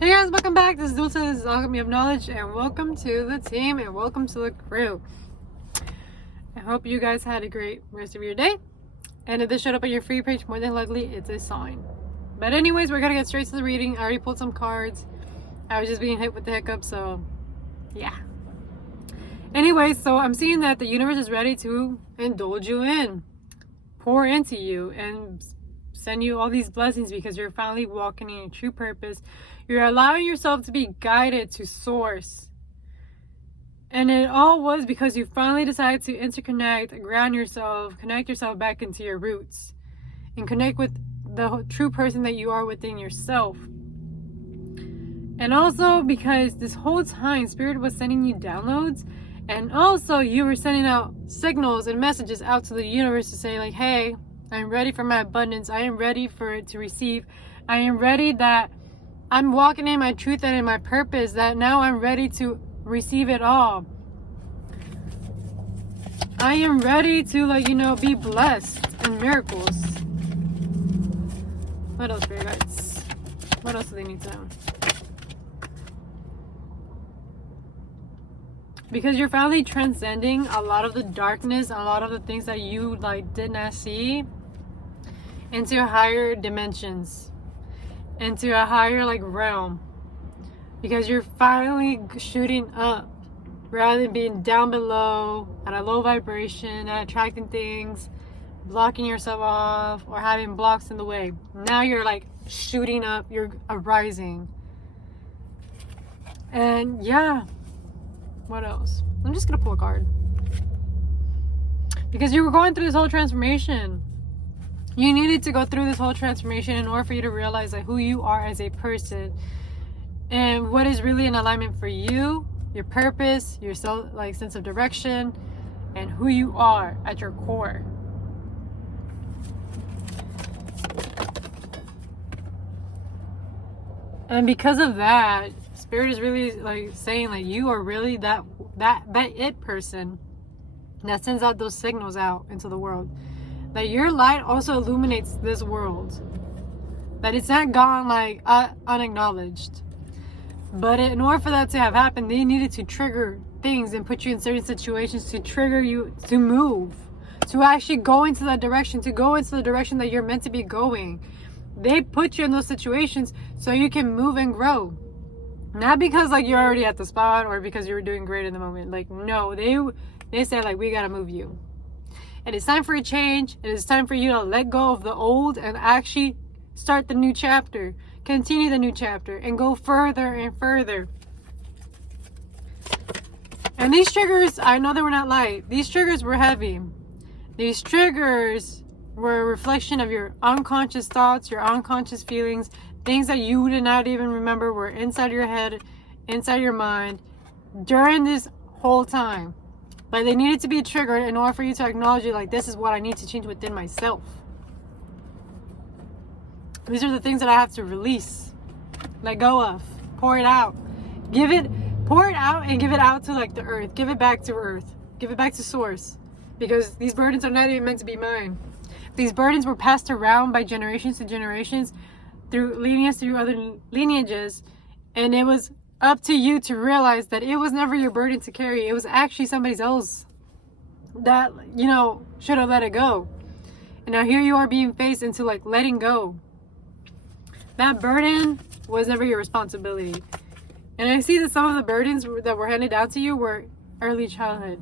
Hey guys, welcome back. This is Dulce, this is Alchemy of Knowledge, and welcome to the team and welcome to the crew. I hope you guys had a great rest of your day. And if this showed up on your free page, more than likely it's a sign. But anyways, we're gonna get straight to the reading. I already pulled some cards. I was just being hit with the hiccup, so yeah. Anyways, so I'm seeing that the universe is ready to indulge you in, pour into you, and send you all these blessings because you're finally walking in your true purpose. You're allowing yourself to be guided to source. And it all was because you finally decided to interconnect, ground yourself, connect yourself back into your roots, and connect with the true person that you are within yourself. And also because this whole time Spirit was sending you downloads, and also you were sending out signals and messages out to the universe to say like, hey, I'm ready for my abundance. I am ready for it to receive. I am ready that I'm walking in my truth and in my purpose, that now I'm ready to receive it all. I am ready to, be blessed in miracles. What else, Spirit guides? What else do they need to know? Because you're finally transcending a lot of the darkness, a lot of the things that you did not see, into higher dimensions, into a higher realm, because you're finally shooting up rather than being down below at a low vibration and attracting things, blocking yourself off, or having blocks in the way. Now you're shooting up, you're arising. And yeah, what else? I'm just gonna pull a card because you were going through this whole transformation. You needed to go through this whole transformation in order for you to realize who you are as a person and what is really in alignment for you, your purpose, your sense of direction, and who you are at your core. And because of that, Spirit is really saying you are really that it person that sends out those signals out into the world. That your light also illuminates this world. That it's not gone unacknowledged. But in order for that to have happened, they needed to trigger things and put you in certain situations to trigger you to move. To actually go into that direction. To go into the direction that you're meant to be going. They put you in those situations so you can move and grow. Not because you're already at the spot or because you were doing great in the moment. No, they said we gotta move you. And it's time for a change. It is time for you to let go of the old and actually start the new chapter. Continue the new chapter and go further and further. And these triggers, I know they were not light. These triggers were heavy. These triggers were a reflection of your unconscious thoughts, your unconscious feelings, things that you did not even remember were inside your head, inside your mind during this whole time. They needed to be triggered in order for you to acknowledge it, this is what I need to change within myself. These are the things that I have to release, let go of, pour it out, pour it out and give it out to the earth, give it back to earth, give it back to source, because these burdens are not even meant to be mine. These burdens were passed around by generations to generations through other lineages, and it was up to you to realize that it was never your burden to carry. It was actually somebody else that, should have let it go. And now here you are being faced into letting go. That burden was never your responsibility. And I see that some of the burdens that were handed down to you were early childhood.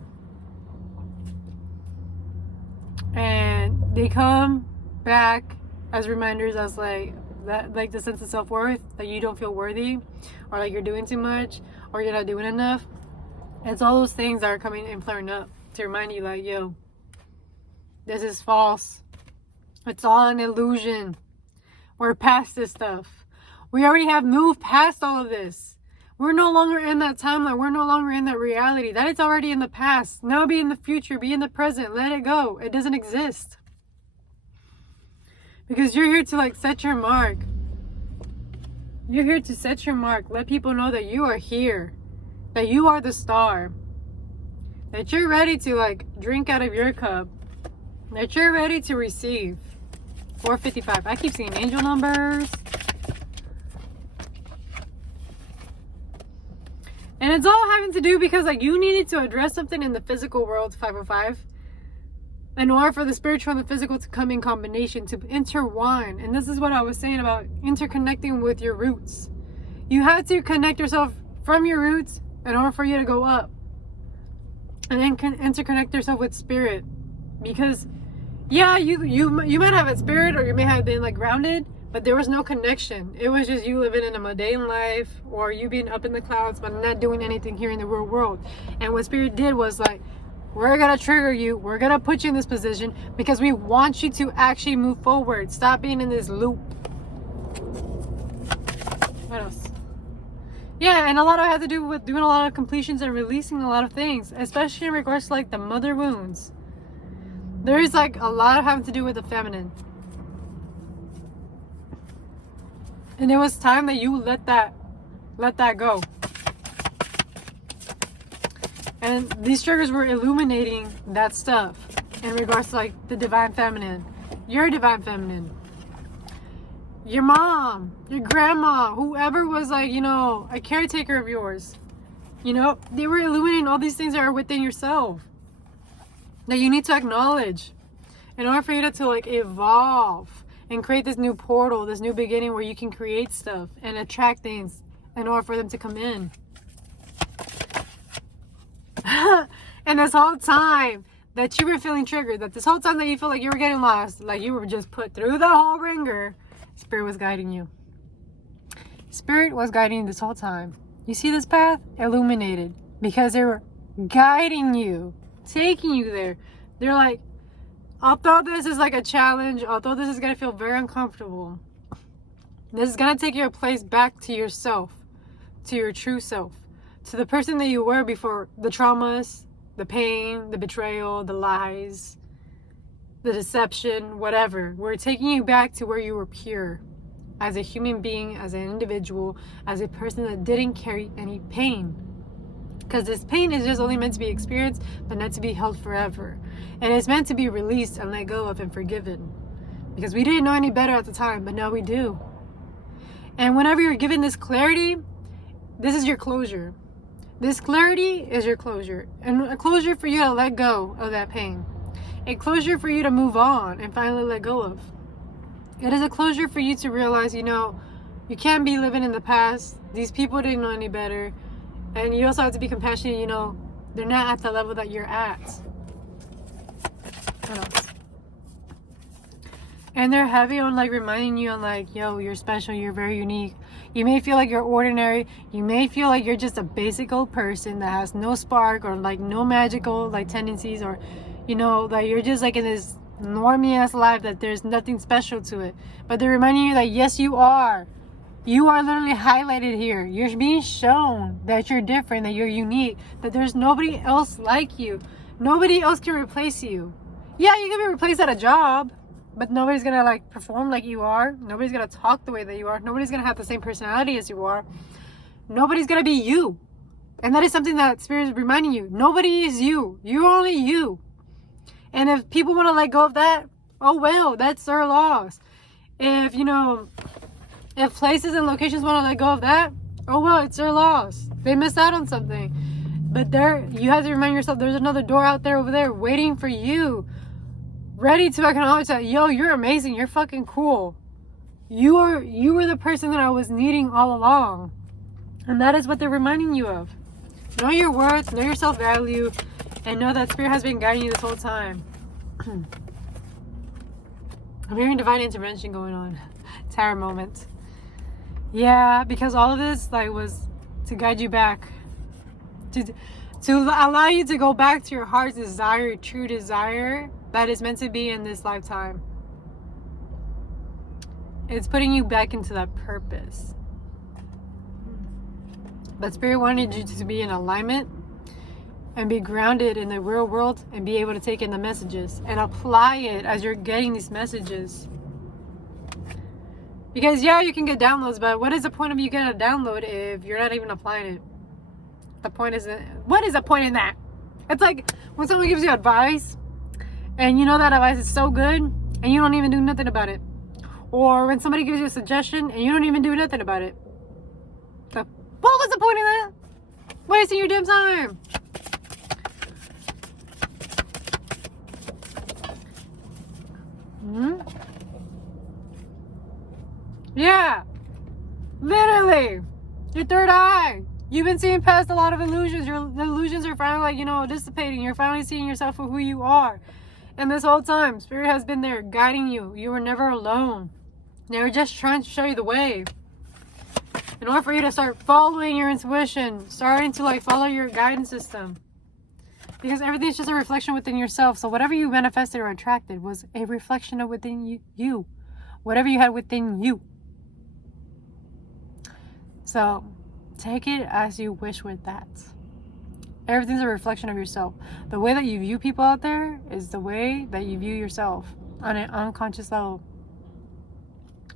And they come back as reminders as that the sense of self-worth, that you don't feel worthy, or you're doing too much, or you're not doing enough. It's all those things that are coming and flaring up to remind you yo, this is false. It's all an illusion. We're past this stuff. We already have moved past all of this. We're no longer in that timeline. We're no longer in that reality. That is already in the past. Now be in the future. Be in the present. Let it go. It doesn't exist. Because you're here to set your mark. You're here to set your mark. Let people know that you are here. That you are the star. That you're ready to drink out of your cup. That you're ready to receive. 455. I keep seeing angel numbers. And it's all having to do because like you needed to address something in the physical world, 505, in order for the spiritual and the physical to come in combination, to intertwine. And this is what I was saying about interconnecting with your roots. You have to connect yourself from your roots in order for you to go up. And then interconnect yourself with spirit. Because yeah, you might have a spirit, or you may have been like grounded, but there was no connection. It was just you living in a mundane life, or you being up in the clouds but not doing anything here in the real world. And what spirit did was like, we're gonna trigger you, we're gonna put you in this position because we want you to actually move forward. Stop being in this loop. What else? Yeah, and a lot of it had to do with doing a lot of completions and releasing a lot of things, especially in regards to like the mother wounds. There is like a lot of having to do with the feminine. And it was time that you let that go. And these triggers were illuminating that stuff in regards to like the divine feminine. Your divine feminine. Your mom, your grandma, whoever was like, you know, a caretaker of yours. You know, they were illuminating all these things that are within yourself that you need to acknowledge in order for you to like evolve and create this new portal, this new beginning where you can create stuff and attract things in order for them to come in. And this whole time that you were feeling triggered, that this whole time that you felt like you were getting lost, like you were just put through the whole ringer, Spirit was guiding you. Spirit was guiding you this whole time. You see this path? Illuminated. Because they were guiding you, taking you there. They're like, although this is like a challenge, although this is going to feel very uncomfortable, this is going to take your place back to yourself, to your true self, to the person that you were before the traumas, the pain, the betrayal, the lies, the deception, whatever. We're taking you back to where you were pure as a human being, as an individual, as a person that didn't carry any pain. Because this pain is just only meant to be experienced, but not to be held forever. And it's meant to be released and let go of and forgiven. Because we didn't know any better at the time, but now we do. And whenever you're given this clarity, this is your closure. This clarity is your closure. And a closure for you to let go of that pain. A closure for you to move on and finally let go of. It is a closure for you to realize, you know, you can't be living in the past. These people didn't know any better. And you also have to be compassionate, you know, they're not at the level that you're at. What else? And they're heavy on like reminding you on like, yo, you're special, you're very unique. You may feel like you're ordinary. You may feel like you're just a basic old person that has no spark or like no magical like tendencies, or, you know, that you're just like in this normie ass life that there's nothing special to it. But they're reminding you that yes, you are. You are literally highlighted here. You're being shown that you're different, that you're unique, that there's nobody else like you. Nobody else can replace you. Yeah, you can be replaced at a job, but nobody's gonna like perform like you are. Nobody's gonna talk the way that you are. Nobody's gonna have the same personality as you are. Nobody's gonna be you. And that is something that Spirit is reminding you. Nobody is you. You're only you. And if people want to let go of that, oh well, that's their loss. If, you know, if places and locations want to let go of that, oh well, it's their loss. They missed out on something. But you have to remind yourself there's another door out there over there waiting for you. Ready to acknowledge that, yo, you're amazing. You're fucking cool. You were the person that I was needing all along. And that is what they're reminding you of. Know your worth, know your self-value, and know that Spirit has been guiding you this whole time. I'm hearing divine intervention going on. Tower moment. Yeah, because all of this like was to guide you back. To allow you to go back to your heart's desire, your true desire that is meant to be in this lifetime. It's putting you back into that purpose. But Spirit wanted you to be in alignment and be grounded in the real world and be able to take in the messages and apply it as you're getting these messages. Because yeah, you can get downloads, but what is the point of you getting a download if you're not even applying it? The point isn't, what is the point in that? It's like when someone gives you advice and you know that advice is so good and you don't even do nothing about it. Or when somebody gives you a suggestion and you don't even do nothing about it. What was the point of that? Wasting your damn time. Yeah. Literally. Your third eye. You've been seeing past a lot of illusions. The illusions are finally, like, dissipating. You're finally seeing yourself for who you are. And this whole time, Spirit has been there guiding you. You were never alone. They were just trying to show you the way. In order for you to start following your intuition, starting to like follow your guidance system. Because everything's just a reflection within yourself. So whatever you manifested or attracted was a reflection of within you. Whatever you had within you. So take it as you wish with that. Everything's a reflection of yourself. The way that you view people out there is the way that you view yourself on an unconscious level.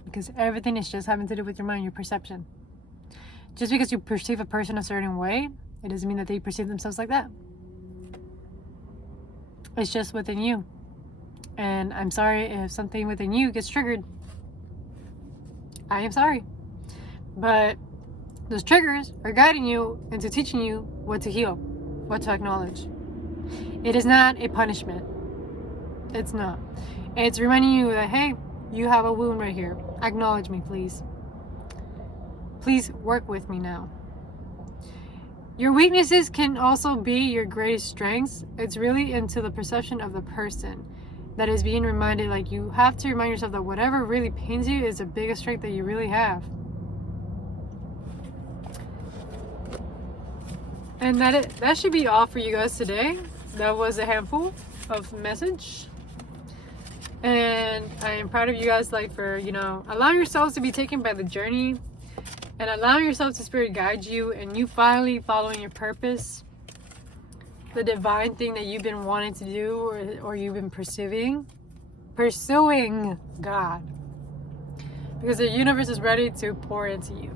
Because everything is just having to do with your mind, your perception. Just because you perceive a person a certain way, it doesn't mean that they perceive themselves like that. It's just within you. And I'm sorry if something within you gets triggered. I am sorry. But those triggers are guiding you into teaching you what to heal, what to acknowledge. It is not a punishment. It's not. It's reminding you that, hey, you have a wound right here. Acknowledge me, please. Please work with me now. Your weaknesses can also be your greatest strengths. It's really into the perception of the person that is being reminded. Like, you have to remind yourself that whatever really pains you is the biggest strength that you really have. And that should be all for you guys today. That was a handful of message. And I am proud of you guys, like, for, allowing yourselves to be taken by the journey and allowing yourself to Spirit guide you, and you finally following your purpose, the divine thing that you've been wanting to do, or you've been pursuing God, because the universe is ready to pour into you.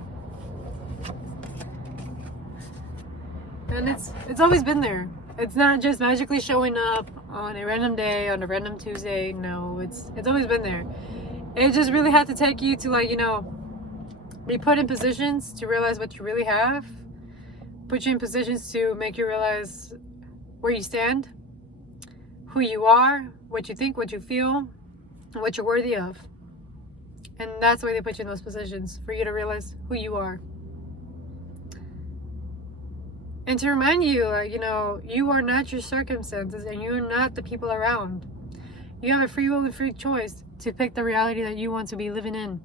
And it's always been there. It's not just magically showing up on a random day, on a random Tuesday. No, it's always been there. It just really had to take you to, like, be put in positions to realize what you really have. Put you in positions to make you realize where you stand, who you are, what you think, what you feel, and what you're worthy of. And that's why they put you in those positions, for you to realize who you are. And to remind you, like, you are not your circumstances, and you're not the people around. You have a free will and free choice to pick the reality that you want to be living in.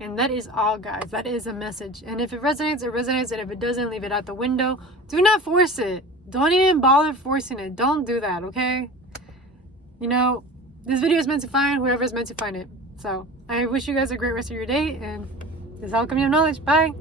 And that is all, guys. That is a message. And if it resonates, it resonates. And if it doesn't, leave it out the window. Do not force it. Don't even bother forcing it. Don't do that, okay? This video is meant to find whoever is meant to find it. So I wish you guys a great rest of your day. And this is Alchemy of Knowledge. Bye.